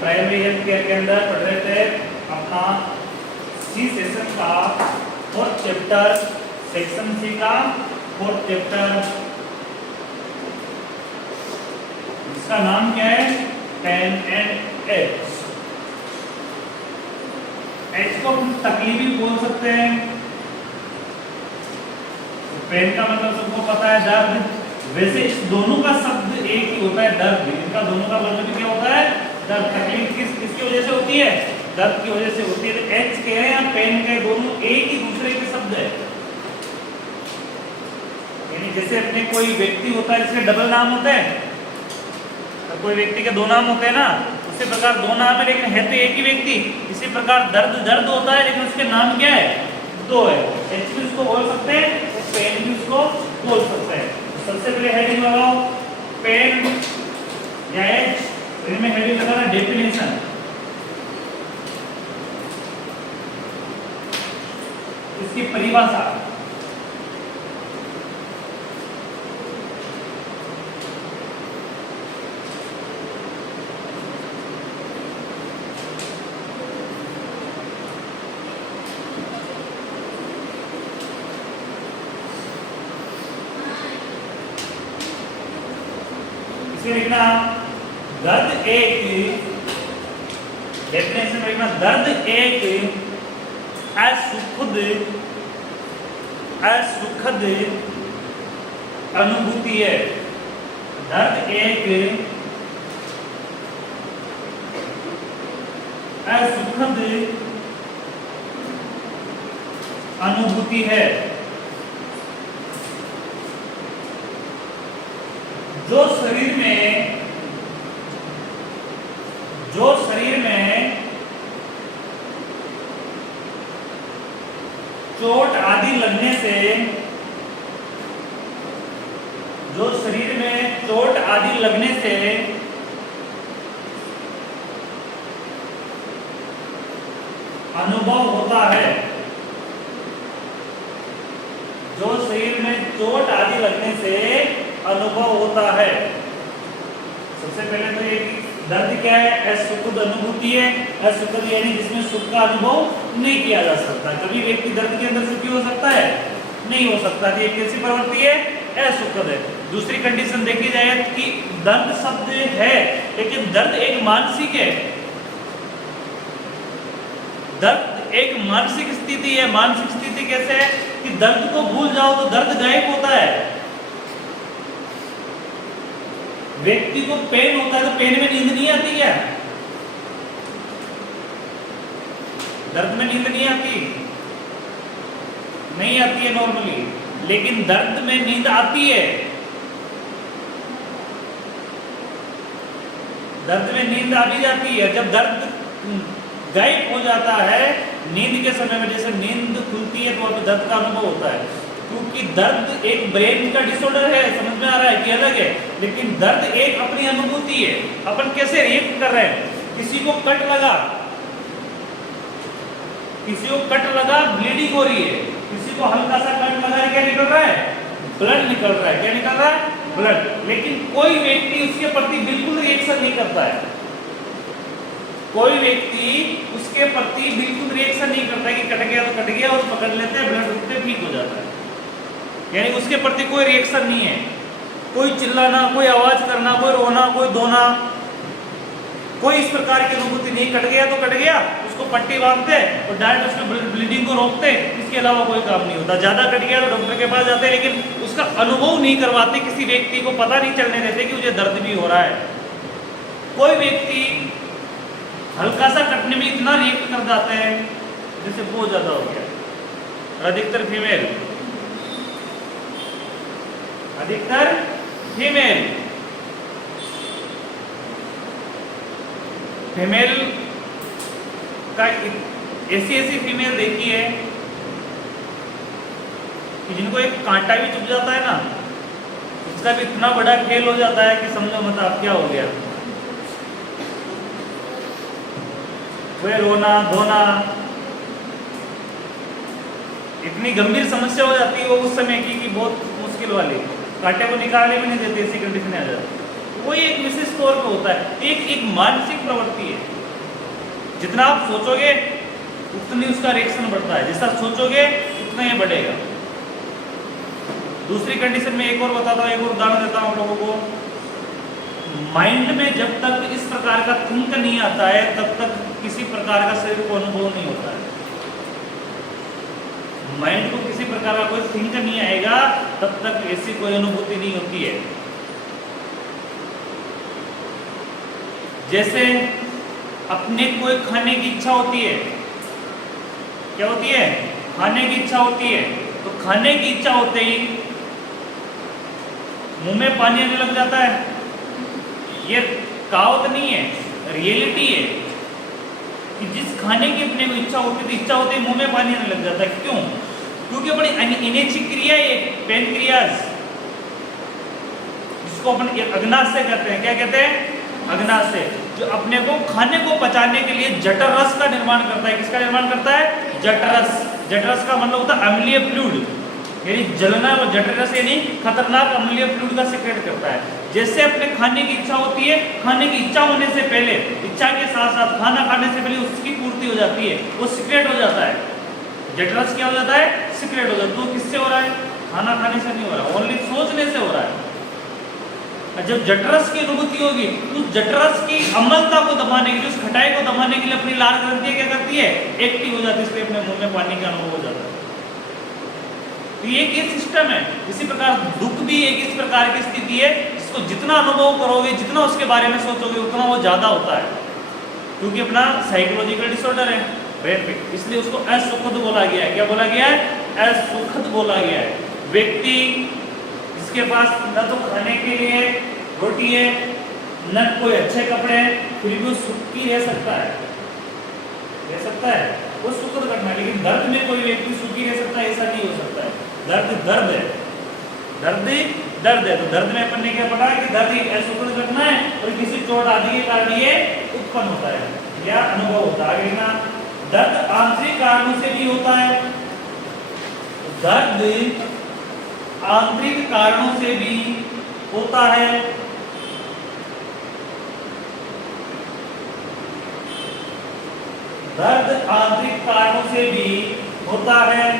Primary health care के अंदर पढ़ रहे थे अपना सी सेशन का 4th चैप्टर, सेक्शन सी का 4th चैप्टर। इसका नाम क्या है? Pen and H. एच को हम तकलीफी बोल सकते हैं। पेन का मतलब सबको पता है दर्द। वैसे इस दोनों का शब्द एक ही होता है, दर्द। इनका दोनों का मतलब क्या होता है? दर्द। तकलीफ किसकी वजह से होती है? दर्द की वजह से होती है। तो एच के हैं या पेन के, दोनों एक ही दूसरे के शब्द है। यानी जैसे अपने कोई व्यक्ति होता है जिसके डबल नाम होते हैं, तो कोई व्यक्ति के दो नाम होते हैं ना, उसी प्रकार दो नाम है लेकिन है तो एक ही व्यक्ति। इसी प्रकार दर्द दर्द होता है लेकिन उसके नाम क्या है? दो है। एच भी उसको बोल सकते हैं, पेन भी उसको बोल सकते हैं। सबसे पहले हेडिंग लगाओ पेन या एच। इनमें हेडिंग लगाना डेफिनेशन। इसकी परिभाषा। इसके लिखना दर्द एक, डेफिनेशन में लिखना दर्द एक असुखद अनुभूति है। दर्द एक असुखद अनुभूति है जो शरीर में चोट आदि लगने से, जो शरीर में चोट आदि लगने से अनुभव होता है। जो शरीर में चोट आदि लगने से अनुभव होता है। सबसे पहले तो ये दर्द क्या है? असुखद अनुभूति है। असुखद यानी जिसमें सुख का अनुभव नहीं किया जा सकता। कभी व्यक्ति दर्द के अंदर सुखी हो सकता है? नहीं हो सकता। ये कैसी प्रवृत्ति है? असुखद है। दूसरी कंडीशन देखी जाए कि दर्द शब्द है लेकिन दर्द एक मानसिक है। दर्द एक मानसिक स्थिति है। मानसिक स्थिति कैसे है कि दर्द को भूल जाओ तो दर्द गायब होता है। व्यक्ति को पेन होता है तो पेन में नींद नहीं आती क्या? दर्द में नींद नहीं आती? नहीं आती है नॉर्मली, लेकिन दर्द में नींद आती है। दर्द में नींद आ भी जाती है। जब दर्द गायब हो जाता है नींद के समय में, जैसे नींद खुलती है तो वहां दर्द का अनुभव होता है। क्योंकि दर्द एक ब्रेन का डिसऑर्डर है, समझ में आ रहा है कि अलग है, लेकिन दर्द एक अपनी अनुभूति है। अपन कैसे रिएक्ट कर रहे हैं? किसी को कट लगा, ब्लीडिंग हो रही है। किसी को हल्का सा कट लगा है, क्या निकल रहा है? ब्लड निकल रहा है। क्या निकल रहा है? ब्लड। लेकिन कोई व्यक्ति उसके प्रति बिल्कुल रिएक्शन नहीं करता है। कोई व्यक्ति उसके प्रति बिल्कुल रिएक्शन नहीं करता है कि कट गया तो कट गया, और पकड़ लेते हैं, ब्लड रुकते ठीक हो जाता है। यानी उसके प्रति कोई रिएक्शन नहीं है। कोई चिल्लाना, कोई आवाज करना, कोई रोना, कोई धोना, कोई इस प्रकार की अनुभूति नहीं। कट गया तो कट गया, उसको पट्टी बांधते और डायरेक्ट उसमें ब्लीडिंग को रोकते। इसके अलावा कोई काम नहीं होता। ज्यादा कट गया तो डॉक्टर के पास जाते, लेकिन उसका अनुभव नहीं करवाते। किसी व्यक्ति को पता नहीं चलने देते कि मुझे दर्द भी हो रहा है। कोई व्यक्ति हल्का सा कटने में इतना रिएक्ट कर जाते हैं जैसे बहुत ज्यादा हो गया। अधिकतर फीमेल का ऐसी फीमेल देखी है कि जिनको एक कांटा भी चुभ जाता है ना, उसका भी इतना बड़ा खेल हो जाता है कि समझो मत आप क्या हो गया। वह रोना धोना, इतनी गंभीर समस्या हो जाती है वो उस समय की कि बहुत मुश्किल वाली। कांटे को निकालने भी नहीं देते, ऐसी कंडीशन आ जाती है। कोई एक विशिष्ट तौर पे होता है, एक मानसिक प्रवृत्ति है। जितना आप सोचोगे उतनी उसका रिएक्शन बढ़ता है, जितना सोचोगे उतना ये बढ़ेगा। दूसरी कंडीशन में एक और बताता हूँ, एक और उदाहरण देता हूँ आप लोगों को। माइंड में जब तक इस प्रकार का थिंक नहीं आता है तब तक किसी प्रकार का शरीर को अनुभव नहीं होता है। माइंड को किसी प्रकार का कोई थिंक नहीं आएगा तब तक ऐसी कोई अनुभूति नहीं होती है। जैसे अपने कोई खाने की इच्छा होती है, क्या होती है? खाने की इच्छा होती है। तो खाने की इच्छा होते ही मुंह में पानी आने लग जाता है। ये कहावत नहीं है, रियलिटी है कि जिस खाने की अपने को इच्छा होती है, इच्छा होती है मुंह में पानी आने लग जाता है। क्यों? क्योंकि अपनी इनेचिक क्रिया है, पैनक्रियाज, जिसको अपन अग्नाशय से कहते हैं। क्या कहते हैं? अग्नाशय, जो अपने को खाने को पचाने के लिए जठररस का निर्माण करता है। किसका निर्माण करता है? जठररस। जठररस का मतलब होता है अम्लीय फ्लूइड, यानी जलना। और जठररस यानी खतरनाक अम्लीय फ्लूइड का सिक्रेट करता है। जैसे अपने खाने की इच्छा होती है, खाने की इच्छा होने से पहले, इच्छा के साथ साथ खाना खाने से पहले उसकी पूर्ति हो जाती है, वो सिक्रेट हो जाता है। जठरस क्या हो जाता है? सिक्रेट हो जाता है। तो किससे हो रहा है? खाना खाने से नहीं हो रहा, ओनली सोचने से हो रहा है। जब जठरस की अनुभूति होगी तो उस जठरस की अम्लता को दबाने के लिए, उस खटाई को दबाने के लिए अपनी लाल ग्रंथि क्या करती है? एक्टिव हो जाती है, इसलिए अपने मुंह में पानी का अनुभव हो जाता है। तो ये सिस्टम है। इसी प्रकार दुख भी एक इस प्रकार की स्थिति है जिसको जितना अनुभव करोगे, जितना उसके बारे में सोचोगे उतना वो ज्यादा होता है, क्योंकि अपना साइकोलॉजिकल डिसऑर्डर है, इसलिए उसको असुखद बोला गया है। क्या बोला गया है? असुखद बोला गया है। व्यक्ति जिसके पास न तो खाने के लिए रोटी है, न कोई अच्छे कपड़े हैं, फिर भी वो सुखी रह सकता है, रह सकता है, वो सुखद घटना है। लेकिन दर्द में कोई व्यक्ति सुखी रह सकता है, ऐसा नहीं हो सकता है। दर्द दर्द है, दर्द दर्द है। तो दर्द में अपन ने क्या पढ़ा कि दर्द एक असुखद घटना है और किसी चोट आदि के कारण ये उत्पन्न होता है या अनुभव होता है। आगे ना, दर्द आंतरिक कारणों से भी होता है। दर्द आंतरिक कारणों से भी होता है। दर्द आंतरिक कारणों से भी होता है।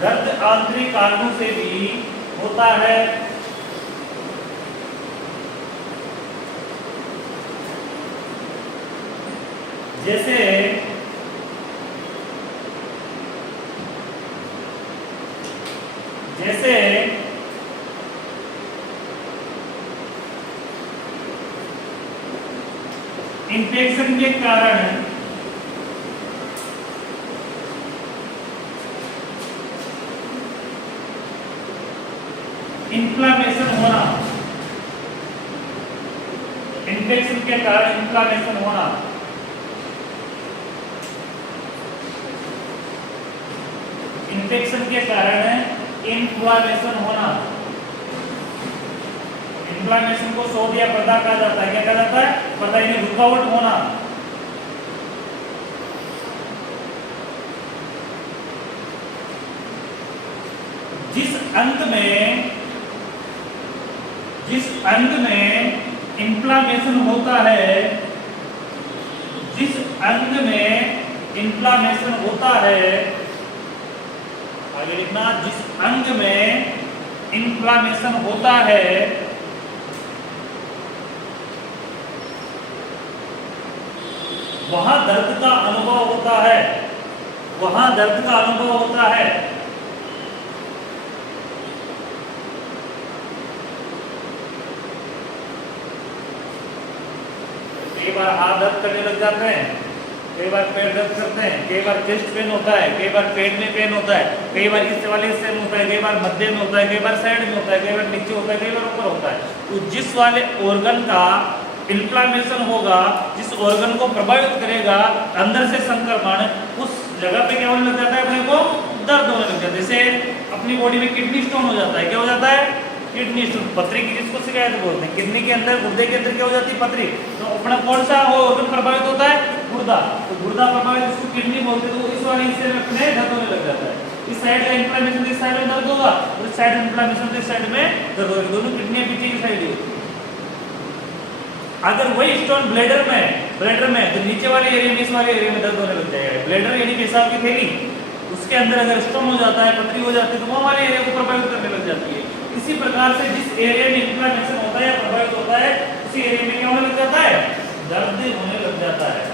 दर्द आंतरिक कारणों से भी होता है। जैसे इन्फेक्शन के कारण इन्फ्लामेशन होना, इन्फेक्शन के कारण इन्फ्लामेशन होना, इन्फेक्शन के कारण इन्फ्लामेशन होना। इन्फ्लामेशन को सोध या पर्दा कहा जाता है। क्या कहा जाता है? पर्दा, यानी रुकावट होना। जिस अंग में इन्फ्लामेशन होता है, जिस अंग में इन्फ्लामेशन होता है, आगे लिखना, जिस अंग में इन्फ्लामेशन होता है वहां दर्द का अनुभव होता है, वहां दर्द का अनुभव होता है। कई बार हाथ दर्द करने लग जाते हैं, कई बार पैर दर्द करते हैं, कई बार चेस्ट पेन होता है, कई बार पेट में पेन होता है, कई बार इस वाले हिस्से में होता है, कई बार मध्य में होता है, कई बार साइड में होता है, कई बार नीचे होता है, कई बार ऊपर होता है। तो जिस वाले ऑर्गन का इन्फ्लामेशन होगा, जिस ऑर्गन को प्रभावित करेगा अंदर से संक्रमण, उस जगह पे क्या होने लग जाता है? अपने को दर्द होने लग जाता है। जैसे अपनी बॉडी में किडनी स्टोन हो जाता है। क्या हो जाता है? किडनी स्टोन, पथरी की जिसको शिकायत बोलते हैं। किडनी के अंदर, गुर्दे के अंदर क्या हो जाती है? पथरी। तो अपना कौन सा वो ऑर्गन प्रभावित होता है? गुर्दा। तो गुर्दा प्रभावित, उसको किडनी बोलते हैं। तो इस वाले हिस्से में अपने दर्द होने लग जाता है। इस साइड का इन्फ्लेमेशन तो इस साइड में दर्द होगा, और इस साइड इन्फ्लेमेशन तो इस साइड में दर्द होगा, दोनों किडनी पीछे की साइड ही। अगर वही स्टोन ब्लैडर में तो नीचे वाले एरिया में, इस वाले एरिया में दर्द होने लग जाएगा। ब्लैडर यानी पेशाब की थैली, उसके अंदर अगर स्टोन हो जाता है, पथरी हो जाती है, तो वो वाले एरिया को प्रभावित करने लग जाती है। इसी प्रकार से जिस एरिया में इन्फ्लेमेशन होता है या प्रभावित होता है, उसी एरिया में क्या होने लग जाता है, दर्द होने लग जाता है।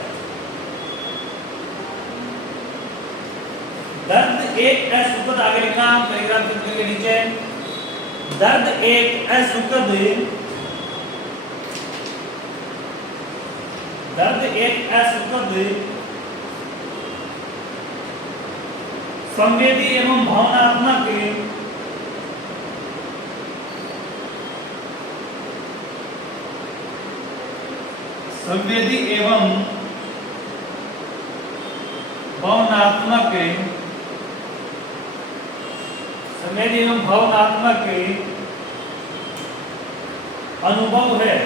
दर्द एक असुखद, आगे लिखा पैराग्राफ के नीचे, दर्द एक असुखद, दर्द एक असुखद, संवेदी एवं भावनात्मक, संवेदी एवं भावनात्मक, संवेदी एवं भावनात्मक अनुभव है,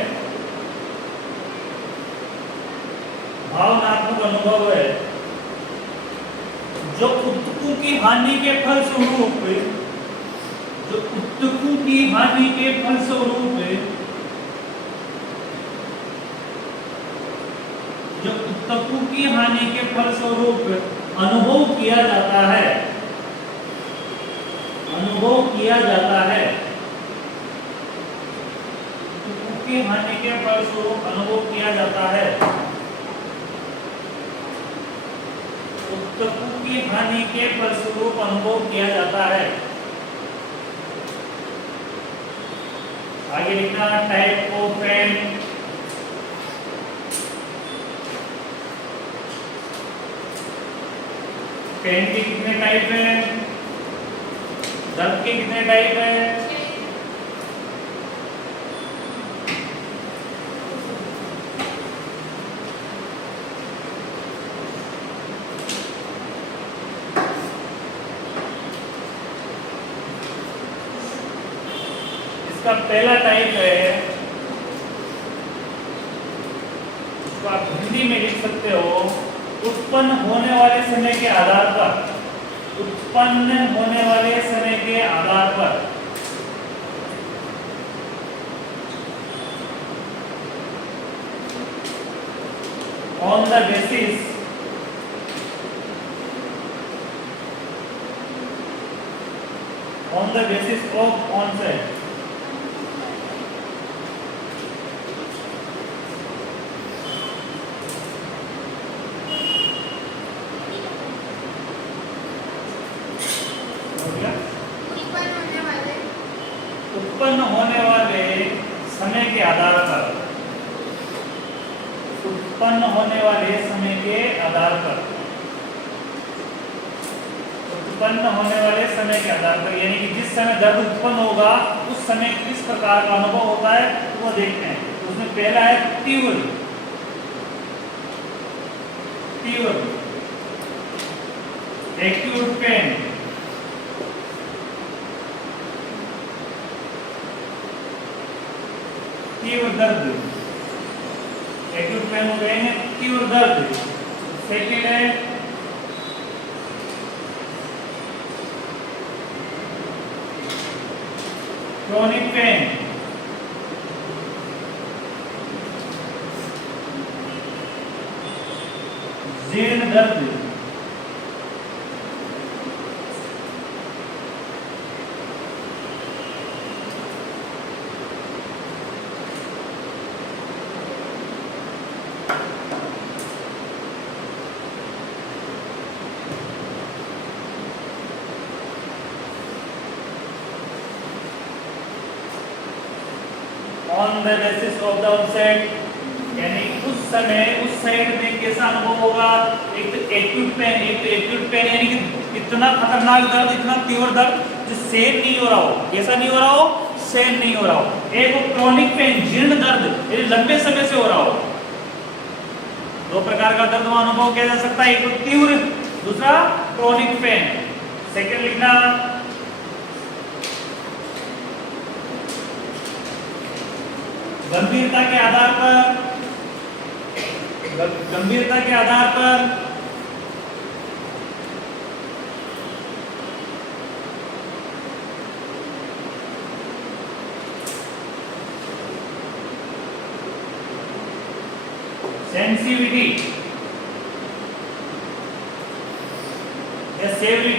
भावनात्मक अनुभव है, जो ऊतकों की हानि के फलस्वरूप, जो ऊतकों की हानि के फलस्वरूप, जो ऊतकों की हानि के फलस्वरूप अनुभव किया जाता है, अनुभव किया जाता है, ऊतकों की हानि के फलस्वरूप अनुभव किया जाता है, ऊतकों की हानि के फलस्वरूप अनुभव किया जाता है। आगे लिखना टाइप ऑफ पेन, पेन के कितने टाइप हैं, दर्द के कितने टाइप हैं, इसका पहला टाइप है, इसको आप हिंदी में लिख सकते हो, उत्पन्न होने वाले समय के आधार पर, उत्पन्न होने वाले समय के आधार पर, on the basis, on the basis of onset, उत्पन्न होने वाले समय के आधार पर, उत्पन्न होने वाले समय के आधार पर, उत्पन्न होने वाले समय के आधार पर, यानी कि जिस समय दर्द उत्पन्न होगा उस समय किस प्रकार का अनुभव होता है तो वो देखते हैं। तो उसमें पहला है तीव्र, तीव्र एक्यूट पेन, तीव्र दर्द, एक्यूट पेन हो गए हैं, तीव्र दर्द। सेकेंड है क्रोनिक पेन, जीर्ण दर्द। On the basis of the onset, यानी उस समय उस साइड में कैसा अनुभव होगा। एक तो एक्यूट पेन, एक तो एक्यूट पेन यानी कि इतना खतरनाक दर्द, इतना तीव्र दर्द जो सहन नहीं हो रहा हो। कैसा नहीं हो रहा हो? सहन नहीं हो रहा हो। एक वो क्रोनिक पेन, जीर्ण दर्द, यानी लंबे समय से हो रहा हो। दो प्रकार का दर्द अनुभव किया जा सकता है, एक तो तीव्र, दूसरा क्रोनिक पेन। सेकंड लिखना गंभीरता के आधार पर, गंभीरता के आधार पर सेंसिटिविटी या सेवरिटी